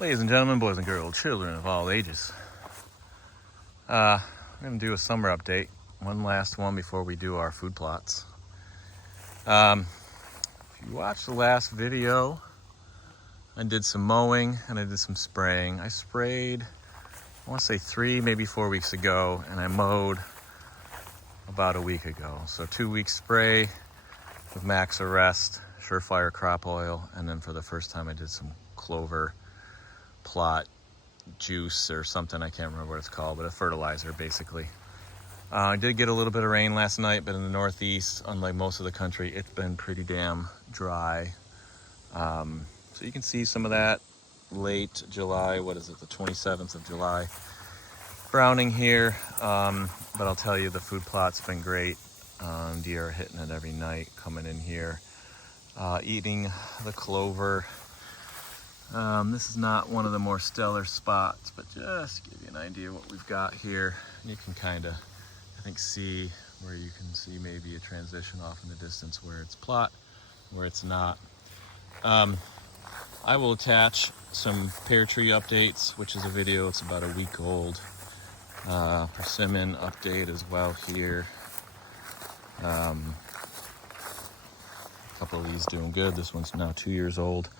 Ladies and gentlemen, boys and girls, children of all ages. I'm going to do a summer update. One last one before we do our food plots. If you watched the last video, I did some mowing and I did some spraying. I sprayed, I want to say 3, maybe 4 weeks ago, and I mowed about a week ago. So 2 weeks spray with Max Arrest, Surefire crop oil, and then for the first time I did some clover plot juice or something. I can't remember what it's called, but a fertilizer basically. I did get a little bit of rain last night, but in the Northeast, unlike most of the country, it's been pretty damn dry. So you can see some of that late July, what is it, the 27th of July. Browning here, but I'll tell you the food plot's been great. Deer are hitting it every night, coming in here, eating the clover. This is not one of the more stellar spots, but just to give you an idea of what we've got here. You can kind of, I think, see where you can see maybe a transition off in the distance where it's plot, where it's not. I will attach some pear tree updates, which is a video, it's about a week old. Persimmon update as well here. A couple of these doing good. This one's now 2 years old.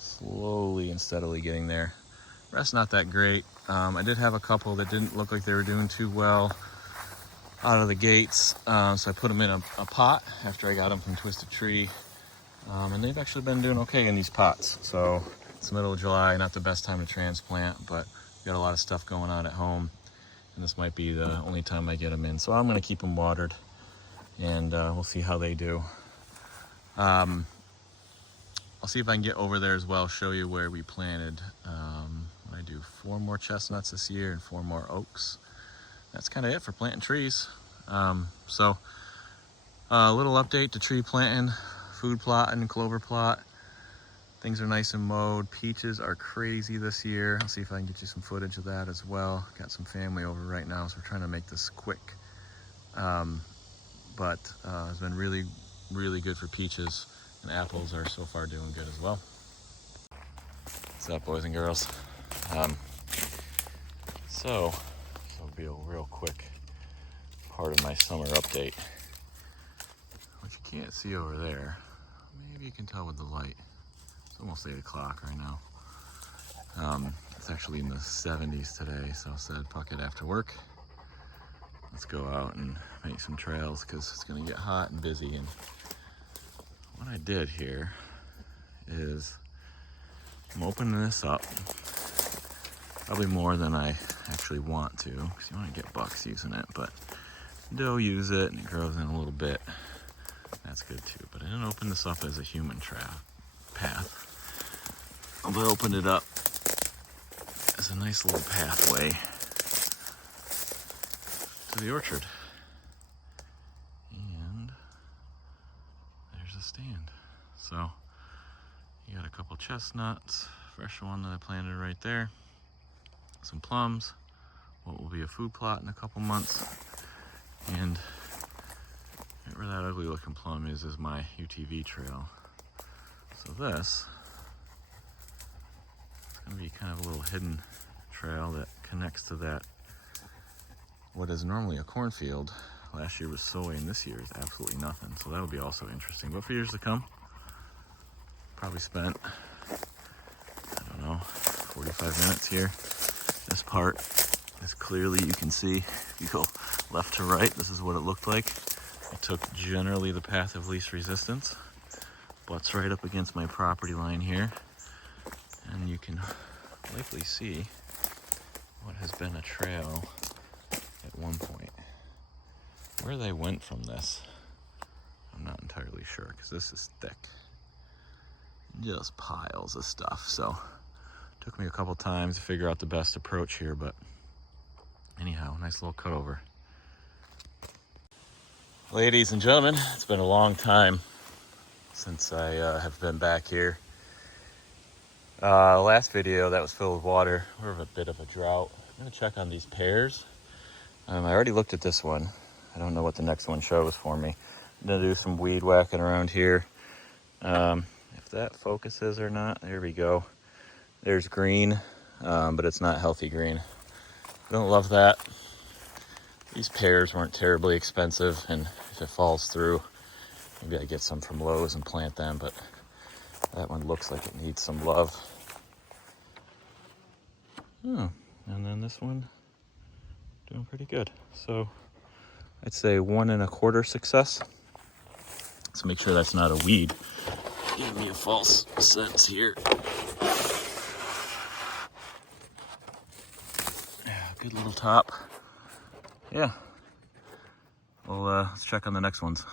Slowly and steadily getting there. Rest not that great. I did have a couple that didn't look like they were doing too well out of the gates, so I put them in a pot after I got them from Twisted Tree, and they've actually been doing okay in these pots. So it's the middle of July, not the best time to transplant, but we've got a lot of stuff going on at home, and this might be the only time I get them in. So I'm going to keep them watered, and we'll see how they do. I'll see if I can get over there as well, show you where we planted. I do 4 more chestnuts this year and 4 more oaks. That's kind of it for planting trees. So a little update to tree planting, food plot and clover plot. Things are nice and mowed. Peaches are crazy this year. I'll see if I can get you some footage of that as well. Got some family over right now, so we're trying to make this quick. But it's been really, really good for peaches. And apples are so far doing good as well. What's up, boys and girls? So this will be a real quick part of my summer update. What you can't see over there, maybe you can tell with the light. It's almost 8 o'clock right now. It's actually in the 70s today, so I said, fuck it, after work, let's go out and make some trails because it's gonna get hot and busy. And what I did here is I'm opening this up, probably more than I actually want to, because you want to get bucks using it, but they'll use it and it grows in a little bit. That's good too, but I didn't open this up as a human path. I opened it up as a nice little pathway to the orchard. Stand. So you got a couple chestnuts, fresh one that I planted right there, some plums, what will be a food plot in a couple months, and right where that ugly looking plum is my UTV trail. So this is going to be kind of a little hidden trail that connects to that, what is normally a cornfield. Last year was soy, and this year is absolutely nothing. So that'll be also interesting. But for years to come, probably spent, I don't know, 45 minutes here. This part is clearly, you can see, if you go left to right, this is what it looked like. I took generally the path of least resistance. Butts right up against my property line here. And you can likely see what has been a trail at one point. Where they went from this, I'm not entirely sure, because this is thick. Just piles of stuff. So it took me a couple times to figure out the best approach here, but anyhow, nice little cutover. Ladies and gentlemen, it's been a long time since I have been back here. Last video that was filled with water, we're in a bit of a drought. I'm gonna check on these pears. I already looked at this one. I don't know what the next one shows for me. I'm gonna do some weed whacking around here. If that focuses or not, there we go. There's green, but it's not healthy green. Don't love that. These pears weren't terribly expensive, and if it falls through, maybe I get some from Lowe's and plant them, but that one looks like it needs some love. Oh, and then this one, doing pretty good. So I'd say 1 1/4 success. Let's make sure that's not a weed. Give me a false sense here. Yeah, good little top. Yeah. Well, let's check on the next ones.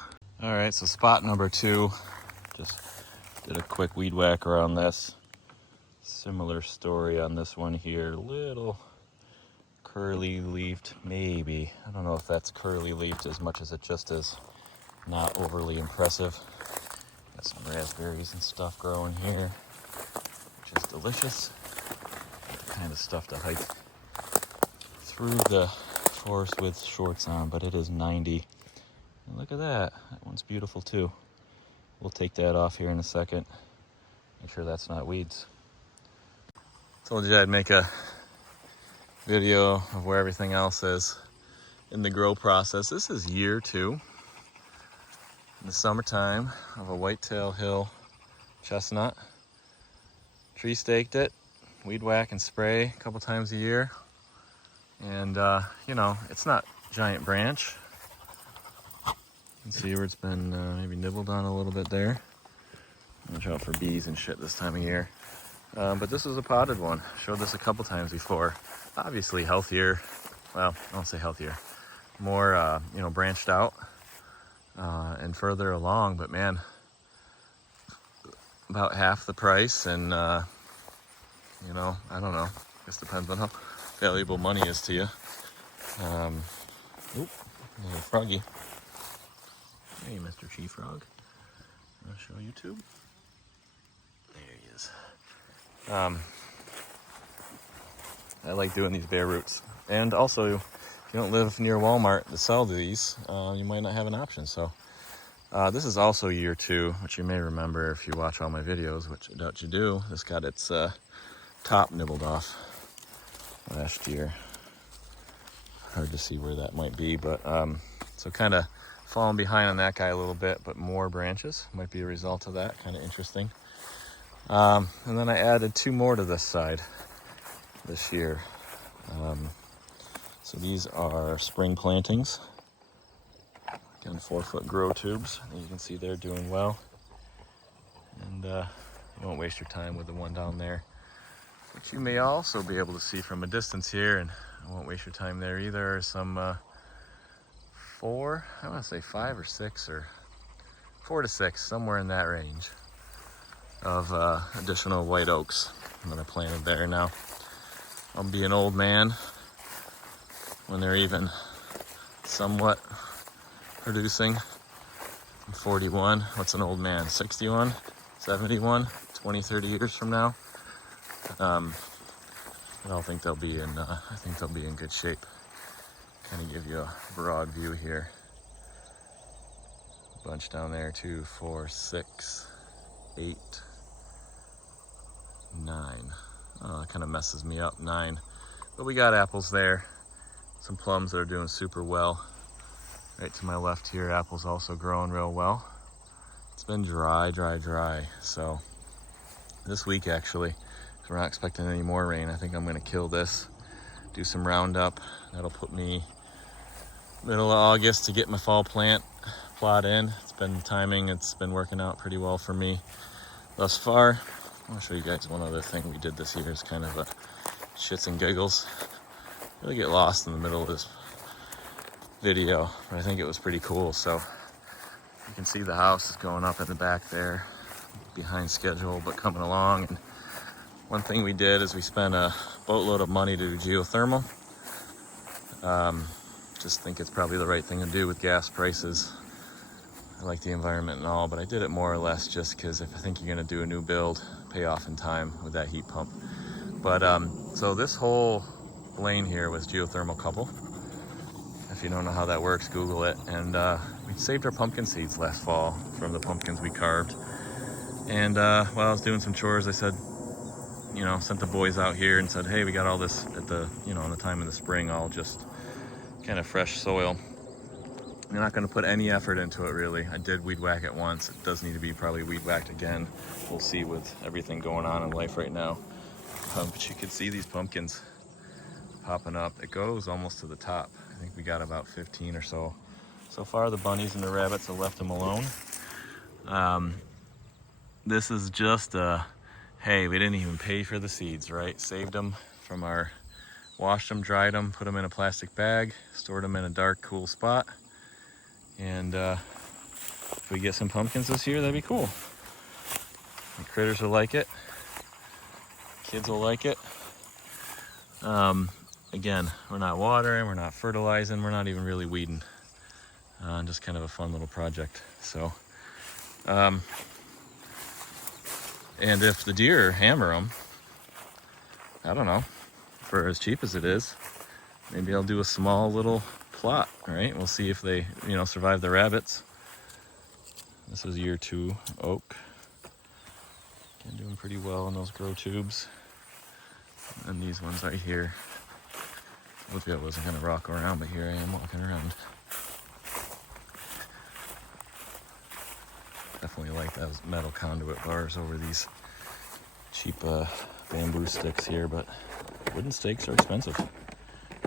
All right, so spot number 2. Just did a quick weed whack around this. Similar story on this one here. Little curly leafed, maybe. I don't know if that's curly leafed as much as it just is not overly impressive. Got some raspberries and stuff growing here, which is delicious. The kind of stuff to hike through the forest with shorts on, but it is 90. And look at that. That one's beautiful too. We'll take that off here in a second. Make sure that's not weeds. Told you I'd make a video of where everything else is in the grow process. This is year 2 in the summertime of a whitetail hill chestnut. Tree staked it, weed whack and spray a couple times a year. And you know, it's not giant branch. You can see where it's been maybe nibbled on a little bit there. Watch out for bees and shit this time of year. But this is a potted one. Showed this a couple times before. Obviously healthier. Well, I won't say healthier. More, you know, branched out and further along. But man, about half the price. And, you know, I don't know. I guess depends on how valuable money is to you. Oop, there's a froggy. Hey, Mr. Chief Frog. I'll show you too. There he is. I like doing these bare roots. And also, if you don't live near Walmart to sell these, you might not have an option. So this is also year 2, which you may remember if you watch all my videos, which I doubt you do. This got its top nibbled off last year. Hard to see where that might be, but so kind of falling behind on that guy a little bit, but more branches might be a result of that. Kind of interesting. And then I added 2 more to this side this year. So these are spring plantings. Again, 4-foot grow tubes. And you can see they're doing well. And you won't waste your time with the one down there, which you may also be able to see from a distance here, and I won't waste your time there either. Some 4, I want to say 5 or 6, or 4 to 6, somewhere in that range of additional white oaks that I planted there. Now, I'll be an old man when they're even somewhat producing. I'm 41. What's an old man? 61? 71? 20, 30 years from now? I don't think they'll be in. I think they'll be in good shape. Kind of give you a broad view here. A bunch down there, 2, 4, 6, 8, 9. Oh, that kind of messes me up. 9. But we got apples there. Some plums that are doing super well. Right to my left here, apples also growing real well. It's been dry. So this week actually, we're not expecting any more rain. I think I'm gonna kill this, do some roundup. That'll put me middle of August to get my fall plant plot in. It's been timing, it's been working out pretty well for me thus far. I'll show you guys one other thing we did this year. It's kind of a shits and giggles. Really get lost in the middle of this video, but I think it was pretty cool. So you can see the house is going up in the back there, behind schedule, but coming along. And one thing we did is we spent a boatload of money to do geothermal. Just think it's probably the right thing to do with gas prices. I like the environment and all, but I did it more or less just because if I think you're gonna do a new build, pay off in time with that heat pump. But so this whole lane here was geothermal couple. If you don't know how that works, Google it. And we saved our pumpkin seeds last fall from the pumpkins we carved. And while I was doing some chores, I said, sent the boys out here and said, hey, we got all this at the, in the time of the spring, all just kind of fresh soil. I'm not going to put any effort into it, really. I did weed whack it once. It does need to be probably weed whacked again. We'll see with everything going on in life right now. But you can see these pumpkins popping up. It goes almost to the top. I think we got about 15 or so. So far, the bunnies and the rabbits have left them alone. This is just hey, we didn't even pay for the seeds, right? Saved them from washed them, dried them, put them in a plastic bag, stored them in a dark, cool spot. And if we get some pumpkins this year, that'd be cool. The critters will like it. Kids will like it. Again, we're not watering, we're not fertilizing, we're not even really weeding. Just kind of a fun little project. So, and if the deer hammer them, I don't know, for as cheap as it is, maybe I'll do a small little plot, right? We'll see if they, survive the rabbits. This is year 2 oak. Again, doing pretty well in those grow tubes. And these ones right here. Hopefully I wasn't gonna rock around, but here I am walking around. Definitely like those metal conduit bars over these cheap bamboo sticks here, but wooden stakes are expensive.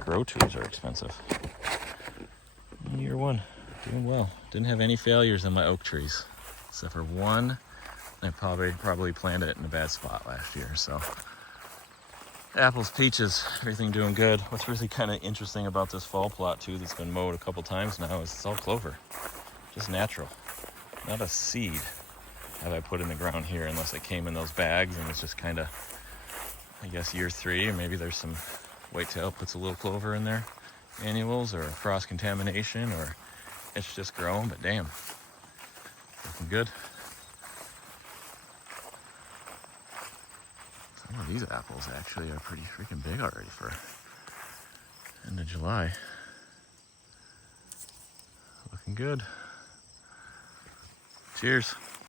Grow tubes are expensive. Year 1, doing well. Didn't have any failures in my oak trees, except for one. I probably planted it in a bad spot last year. So apples, peaches, everything doing good. What's really kind of interesting about this fall plot too, that's been mowed a couple times now, is it's all clover, just natural. Not a seed have I put in the ground here, unless it came in those bags and it's just kind of, I guess, year 3, or maybe there's some whitetail puts a little clover in there, annuals, or cross-contamination, or it's just growing, but damn, looking good. Some of these apples actually are pretty freaking big already for end of July. Looking good. Cheers.